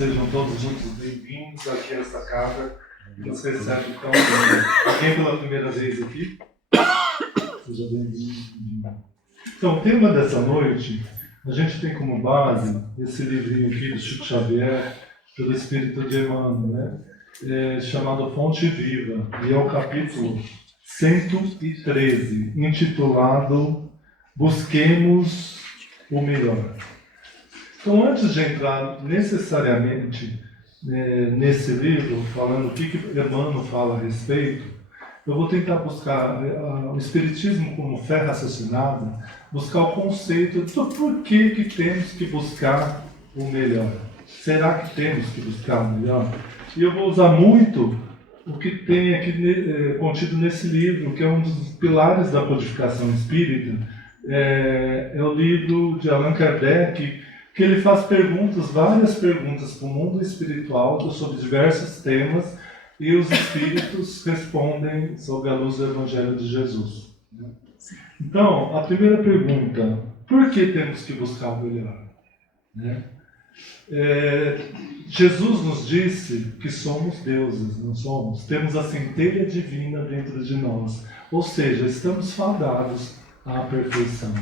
Sejam todos juntos bem-vindos aqui a esta casa que nos recebe tão bem. Alguém pela primeira vez aqui? Seja bem-vindo. Então, o tema dessa noite, a gente tem como base esse livrinho aqui do Chico Xavier, pelo Espírito de Emmanuel, né? Chamado Fonte Viva, e é o capítulo 113, intitulado Busquemos o Melhor. Então, antes de entrar necessariamente nesse livro, falando o que Emmanuel fala a respeito, eu vou tentar buscar o Espiritismo como fé raciocinada, buscar o conceito do porquê que temos que buscar o melhor. Será que temos que buscar o melhor? E eu vou usar muito o que tem aqui contido nesse livro, que é um dos pilares da codificação espírita. É o livro de Allan Kardec, que ele faz várias perguntas para o mundo espiritual sobre diversos temas, e os espíritos respondem sob a luz do Evangelho de Jesus. Então, a primeira pergunta: por que temos que buscar o melhor? Jesus nos disse que somos deuses, não somos? Temos a centelha divina dentro de nós, ou seja, estamos fadados à perfeição.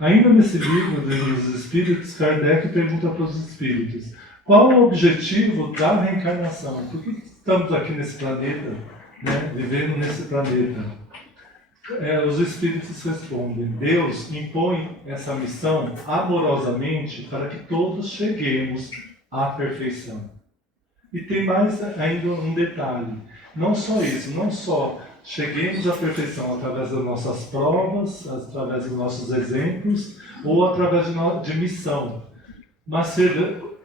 Ainda nesse livro dos Espíritos, Kardec pergunta para os Espíritos: qual é o objetivo da reencarnação? Por que estamos aqui nesse planeta, vivendo nesse planeta? Os Espíritos respondem: Deus impõe essa missão amorosamente para que todos cheguemos à perfeição. E tem mais ainda um detalhe: não só isso, não só cheguemos à perfeição através das nossas provas, através dos nossos exemplos, ou através de missão. Mas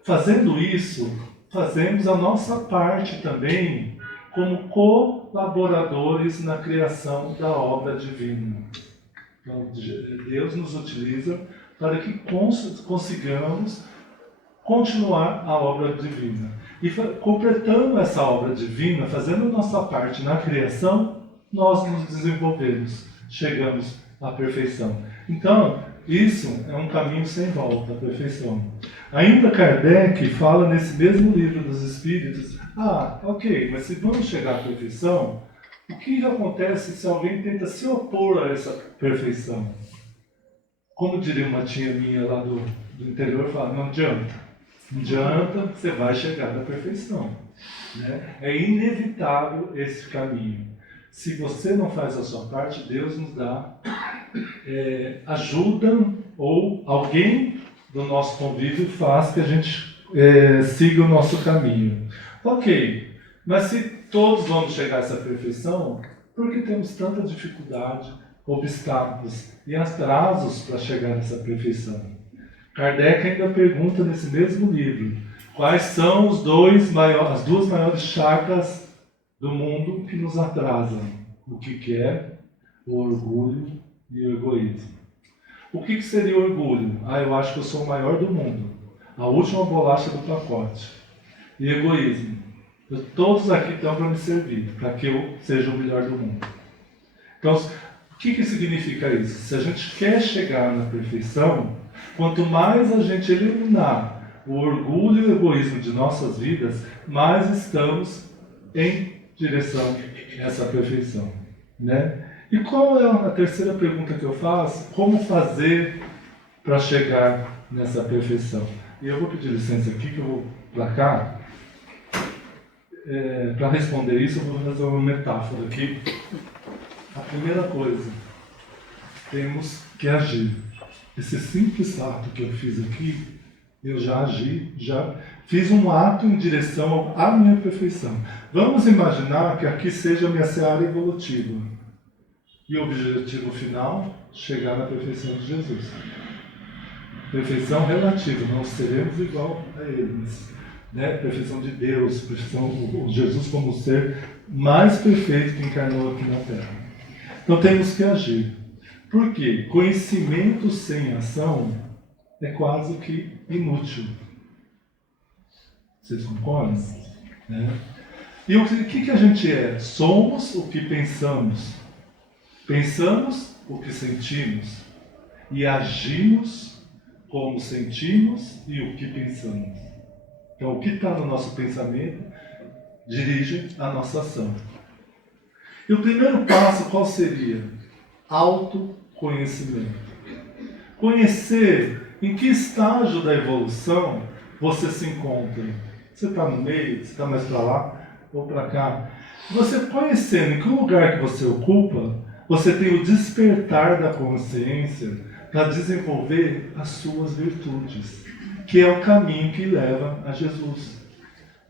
fazendo isso, fazemos a nossa parte também como colaboradores na criação da obra divina. Então, Deus nos utiliza para que consigamos continuar a obra divina. E completando essa obra divina, fazendo nossa parte na criação, nós nos desenvolvemos, chegamos à perfeição. Então, isso é um caminho sem volta, a perfeição. Ainda Kardec fala nesse mesmo livro dos Espíritos: ok, mas se vamos chegar à perfeição, o que acontece se alguém tenta se opor a essa perfeição? Como diria uma tia minha lá do interior, fala: não adianta. Não adianta, você vai chegar à perfeição. É inevitável esse caminho. Se você não faz a sua parte, Deus nos dá ajuda, ou alguém do nosso convívio faz que a gente siga o nosso caminho. Ok, mas se todos vamos chegar a essa perfeição, por que temos tanta dificuldade, obstáculos e atrasos para chegar a essa perfeição? Kardec ainda pergunta nesse mesmo livro: quais são as duas maiores chagas do mundo que nos atrasam? O que é o orgulho e o egoísmo. O que seria o orgulho? Eu acho que eu sou o maior do mundo, a última bolacha do pacote. E egoísmo: todos aqui estão para me servir, para que eu seja o melhor do mundo. Então, o que significa isso? Se a gente quer chegar na perfeição, quanto mais a gente eliminar o orgulho e o egoísmo de nossas vidas, mais estamos em direção a essa perfeição. E qual é a terceira pergunta que eu faço? Como fazer para chegar nessa perfeição? E eu vou pedir licença aqui, que eu vou para cá. Para responder isso, eu vou fazer uma metáfora aqui. A primeira coisa, temos que agir. Esse simples ato que eu fiz aqui, eu já agi, já fiz um ato em direção à minha perfeição. Vamos imaginar que aqui seja a minha seara evolutiva. E o objetivo final, chegar na perfeição de Jesus. Perfeição relativa, não seremos igual a eles. Perfeição de Deus, perfeição de Jesus como o ser mais perfeito que encarnou aqui na Terra. Então temos que agir. Por quê? Conhecimento sem ação é quase que inútil. Vocês concordam? E o que a gente é? Somos o que pensamos. Pensamos o que sentimos. E agimos como sentimos e o que pensamos. Então, o que está no nosso pensamento dirige a nossa ação. E o primeiro passo qual seria? Autoconhecimento. Conhecer em que estágio da evolução você se encontra. Você está no meio, você está mais para lá ou para cá. Você conhecendo em que lugar que você ocupa, você tem o despertar da consciência para desenvolver as suas virtudes, que é o caminho que leva a Jesus.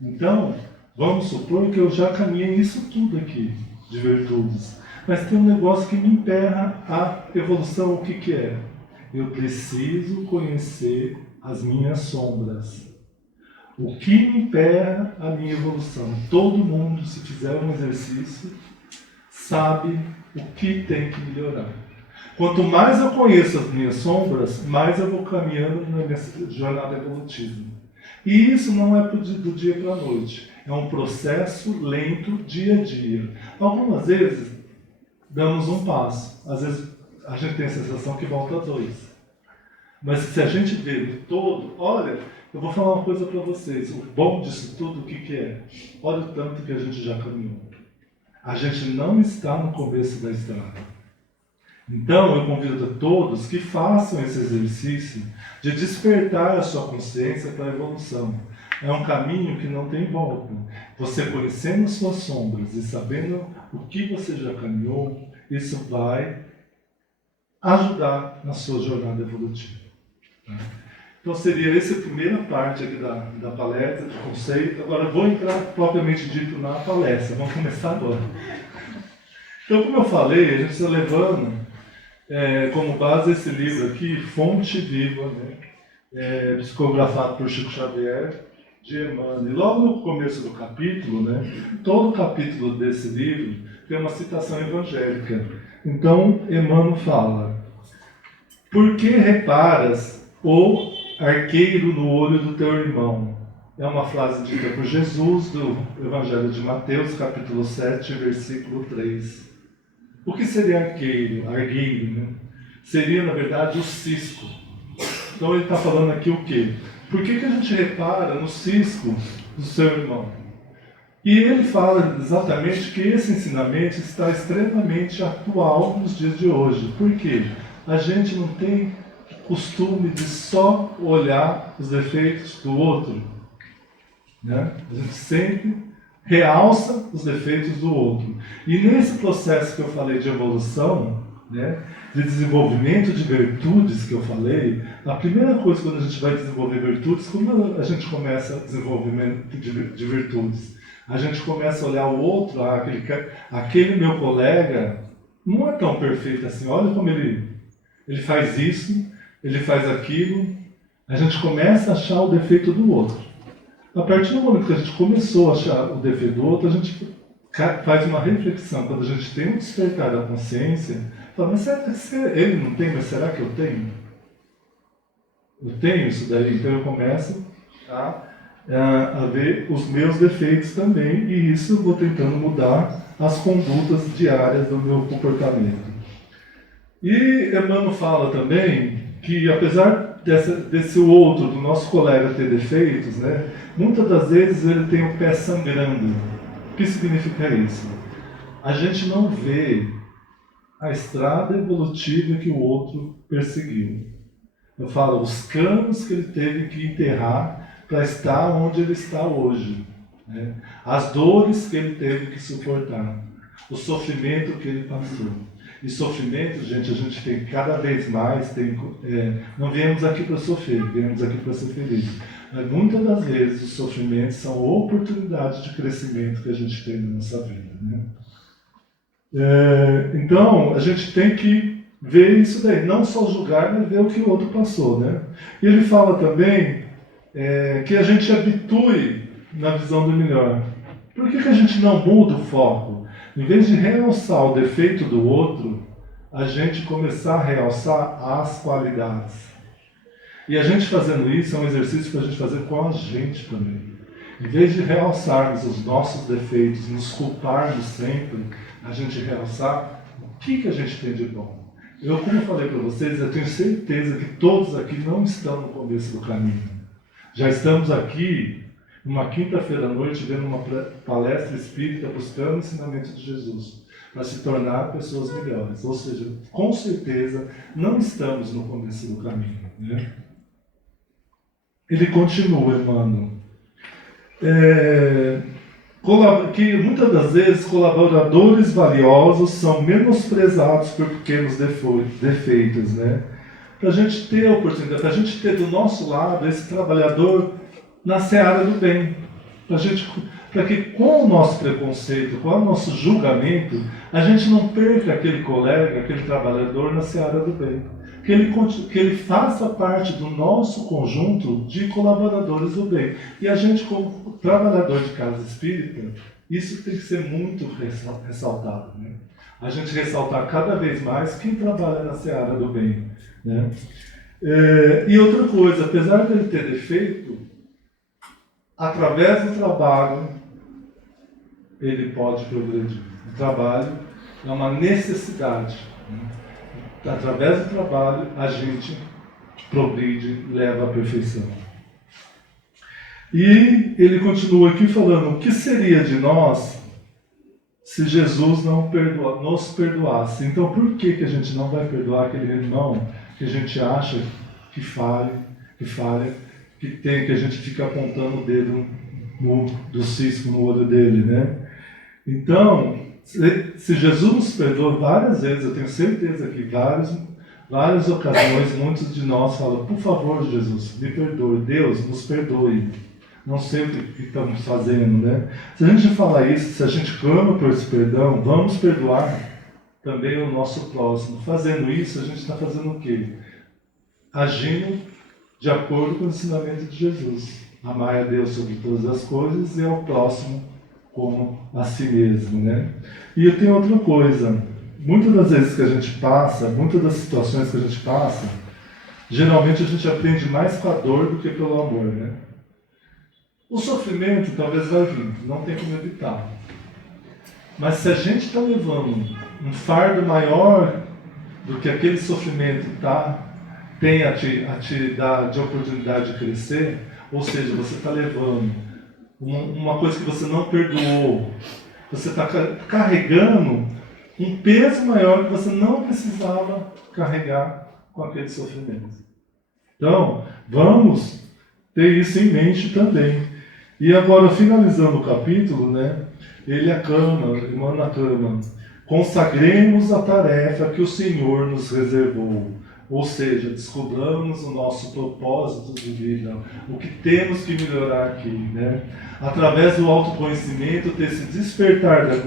Então, vamos supor que eu já caminhei isso tudo aqui, de virtudes. Mas tem um negócio que me emperra a evolução, o que é? Eu preciso conhecer as minhas sombras. O que me emperra a minha evolução? Todo mundo, se fizer um exercício, sabe o que tem que melhorar. Quanto mais eu conheço as minhas sombras, mais eu vou caminhando na minha jornada evolutiva. E isso não é do dia para a noite. É um processo lento, dia a dia. Algumas vezes, damos um passo. Às vezes, a gente tem a sensação que volta dois. Mas se a gente vê no todo, olha, eu vou falar uma coisa para vocês. O bom disso tudo, o que é? Olha o tanto que a gente já caminhou. A gente não está no começo da estrada. Então, eu convido a todos que façam esse exercício de despertar a sua consciência para a evolução. É um caminho que não tem volta. Você conhecendo suas sombras e sabendo o que você já caminhou, isso vai ajudar na sua jornada evolutiva. Então seria essa a primeira parte aqui da palestra, do conceito. Agora vou entrar propriamente dito na palestra. Vamos começar agora. Então, como eu falei, a gente está levando como base esse livro aqui, Fonte Viva, né? Psicografado por Chico Xavier, de Emmanuel. E logo no começo do capítulo, né, todo o capítulo desse livro tem uma citação evangélica. Então, Emmanuel fala: por que reparas o arqueiro no olho do teu irmão? É uma frase dita por Jesus do Evangelho de Mateus, capítulo 7, versículo 3. O que seria arqueiro? Argueiro, né? Seria, na verdade, o cisco. Então ele está falando aqui o quê? Por que a gente repara no cisco do seu irmão? E ele fala exatamente que esse ensinamento está extremamente atual nos dias de hoje. Por quê? A gente não tem costume de só olhar os defeitos do outro, né? A gente sempre realça os defeitos do outro. E nesse processo que eu falei de evolução, né, de desenvolvimento de virtudes que eu falei, a primeira coisa quando a gente vai desenvolver virtudes, quando a gente começa o desenvolvimento de virtudes, a gente começa a olhar o outro, aquele meu colega não é tão perfeito assim, olha como ele faz isso, ele faz aquilo. A gente começa a achar o defeito do outro. A partir do momento que a gente começou a achar o defeito do outro, a gente faz uma reflexão. Quando a gente tem um despertar da consciência, fala, mas será que ele não tem, mas será que eu tenho? Eu tenho isso daí? Então eu começo a ver os meus defeitos também, e isso eu vou tentando mudar as condutas diárias do meu comportamento. E Emmanuel fala também que, apesar desse outro, do nosso colega ter defeitos, né, muitas das vezes ele tem o pé sangrando. O que significa isso? A gente não vê a estrada evolutiva que o outro perseguiu. Eu falo, os canos que ele teve que enterrar para estar onde ele está hoje, né? As dores que ele teve que suportar, o sofrimento que ele passou. E sofrimento, gente, a gente tem cada vez mais, não viemos aqui para sofrer, viemos aqui para ser felizes. Mas muitas das vezes os sofrimentos são oportunidades de crescimento que a gente tem na nossa vida, né? Então, a gente tem que ver isso daí, não só julgar, mas ver o que o outro passou, né? E ele fala também que a gente habitue na visão do melhor. Por que a gente não muda o foco? Em vez de realçar o defeito do outro, a gente começar a realçar as qualidades. E a gente fazendo isso é um exercício para a gente fazer com a gente também. Em vez de realçarmos os nossos defeitos, nos culparmos sempre, a gente realçar o que a gente tem de bom. Como eu falei para vocês, eu tenho certeza que todos aqui não estão no começo do caminho. Já estamos aqui uma quinta-feira à noite vendo uma palestra espírita buscando o ensinamento de Jesus, para se tornar pessoas melhores. Ou seja, com certeza não estamos no começo do caminho, né? Ele continua, Emmanuel, que muitas das vezes colaboradores valiosos são menosprezados por pequenos defeitos, né? Para a gente ter a oportunidade, para a gente ter do nosso lado esse trabalhador na seara do bem, para que com o nosso preconceito, com o nosso julgamento, a gente não perca aquele colega, aquele trabalhador na seara do bem. Que ele faça parte do nosso conjunto de colaboradores do bem. E a gente, como trabalhador de casa espírita, isso tem que ser muito ressaltado, né? A gente ressaltar cada vez mais quem trabalha na seara do bem, né? E outra coisa, apesar de ele ter defeito, através do trabalho, ele pode progredir. O trabalho é uma necessidade, né? Através do trabalho, a gente progride, leva à perfeição. E ele continua aqui falando, o que seria de nós se Jesus não nos perdoasse? Então, por que a gente não vai perdoar aquele irmão que a gente acha que falha, que a gente fica apontando o dedo do cisco no olho dele, né? Então, se Jesus nos perdoa várias vezes, eu tenho certeza que várias ocasiões, muitos de nós falam, por favor, Jesus, me perdoe, Deus, nos perdoe. Não sei o que estamos fazendo, né? Se a gente falar isso, se a gente clama por esse perdão, vamos perdoar também o nosso próximo. Fazendo isso, a gente está fazendo o quê? Agindo de acordo com o ensinamento de Jesus. Amar a Deus sobre todas as coisas e ao próximo como a si mesmo, né? E eu tenho outra coisa. Muitas das vezes que a gente passa, muitas das situações que a gente passa, geralmente a gente aprende mais com a dor do que pelo amor, né? O sofrimento talvez vai vir, não tem como evitar. Mas se a gente está levando um fardo maior do que aquele sofrimento tem a te dar de oportunidade de crescer, ou seja, você está levando uma coisa que você não perdoou, você está carregando um peso maior que você não precisava carregar com aquele sofrimento. Então, vamos ter isso em mente também. E agora, finalizando o capítulo, né, ele emana a clama, consagremos a tarefa que o Senhor nos reservou. Ou seja, descobramos o nosso propósito de vida, o que temos que melhorar aqui, né? Através do autoconhecimento, ter esse despertar da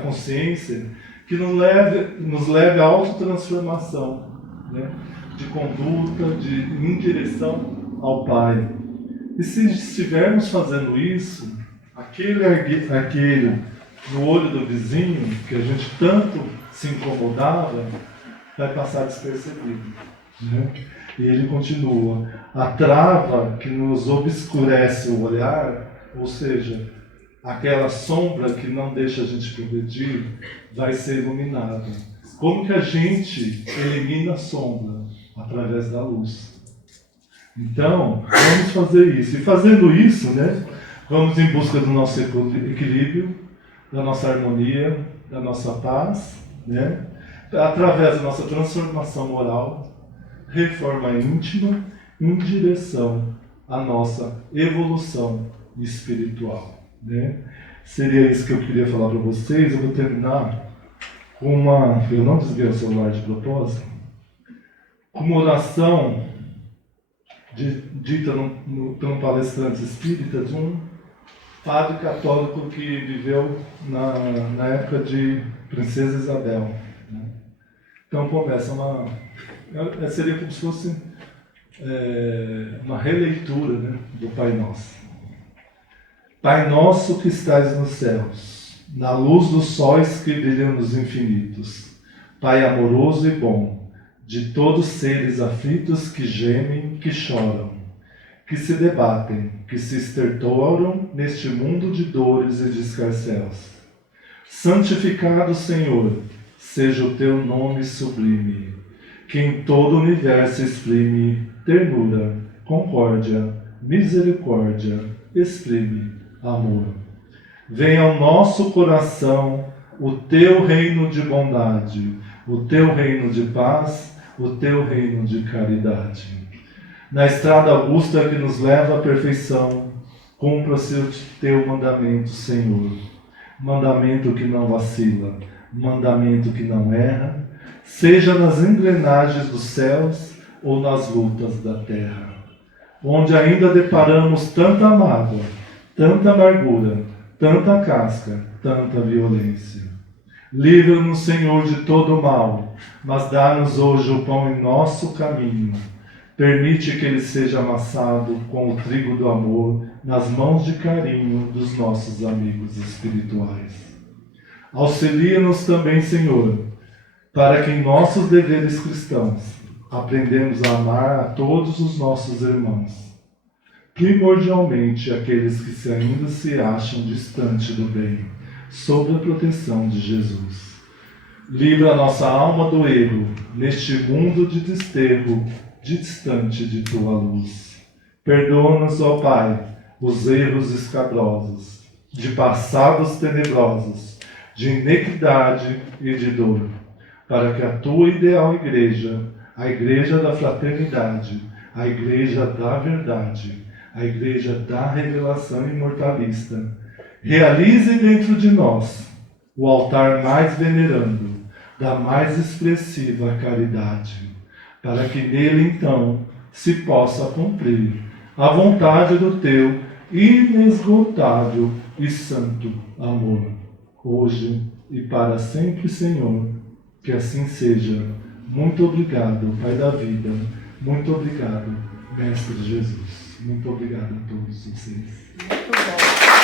consciência, que nos leve à autotransformação, né? De conduta, em direção ao Pai. E se estivermos fazendo isso, aquele no olho do vizinho, que a gente tanto se incomodava, vai passar despercebido, né? E ele continua, a trava que nos obscurece o olhar, ou seja, aquela sombra que não deixa a gente progredir, vai ser iluminada. Como que a gente elimina a sombra? Através da luz. Então, vamos fazer isso. E fazendo isso, né, vamos em busca do nosso equilíbrio, da nossa harmonia, da nossa paz, né? Através da nossa transformação moral, reforma íntima, em direção à nossa evolução espiritual, né? Seria isso que eu queria falar para vocês. Eu vou terminar com eu não desliguei o celular de propósito, com uma oração dita por um palestrante espírita de um padre católico que viveu na época de Princesa Isabel, né? Então começa seria como se fosse uma releitura, né, do Pai Nosso. Pai nosso que estais nos céus, na luz dos sóis que brilham nos infinitos, Pai amoroso e bom, de todos seres aflitos que gemem, que choram, que se debatem, que se estertoram neste mundo de dores e de escarcéus. Santificado, Senhor, seja o teu nome sublime, que em todo o universo exprime ternura, concórdia, misericórdia, exprime amor. Venha ao nosso coração o teu reino de bondade, o teu reino de paz, o teu reino de caridade. Na estrada augusta que nos leva à perfeição, cumpra-se o teu mandamento, Senhor. Mandamento que não vacila, mandamento que não erra, seja nas engrenagens dos céus ou nas lutas da terra, onde ainda deparamos tanta mágoa, tanta amargura, tanta casca, tanta violência. Livra-nos, Senhor, de todo o mal, mas dá-nos hoje o pão em nosso caminho. Permite que ele seja amassado com o trigo do amor nas mãos de carinho dos nossos amigos espirituais. Auxilia-nos também, Senhor, para que em nossos deveres cristãos aprendemos a amar a todos os nossos irmãos, primordialmente aqueles que ainda se acham distantes do bem, sob a proteção de Jesus. Livra a nossa alma do erro, neste mundo de desterro, distante de tua luz. Perdoa-nos, ó Pai, os erros escabrosos, de passados tenebrosos, de iniquidade e de dor, para que a tua ideal igreja, a igreja da fraternidade, a igreja da verdade, a igreja da revelação imortalista, realize dentro de nós o altar mais venerando, da mais expressiva caridade, para que nele então se possa cumprir a vontade do teu inesgotável e santo amor, hoje e para sempre, Senhor, que assim seja. Muito obrigado, Pai da vida, muito obrigado, Mestre Jesus, muito obrigado a todos vocês. Muito bom.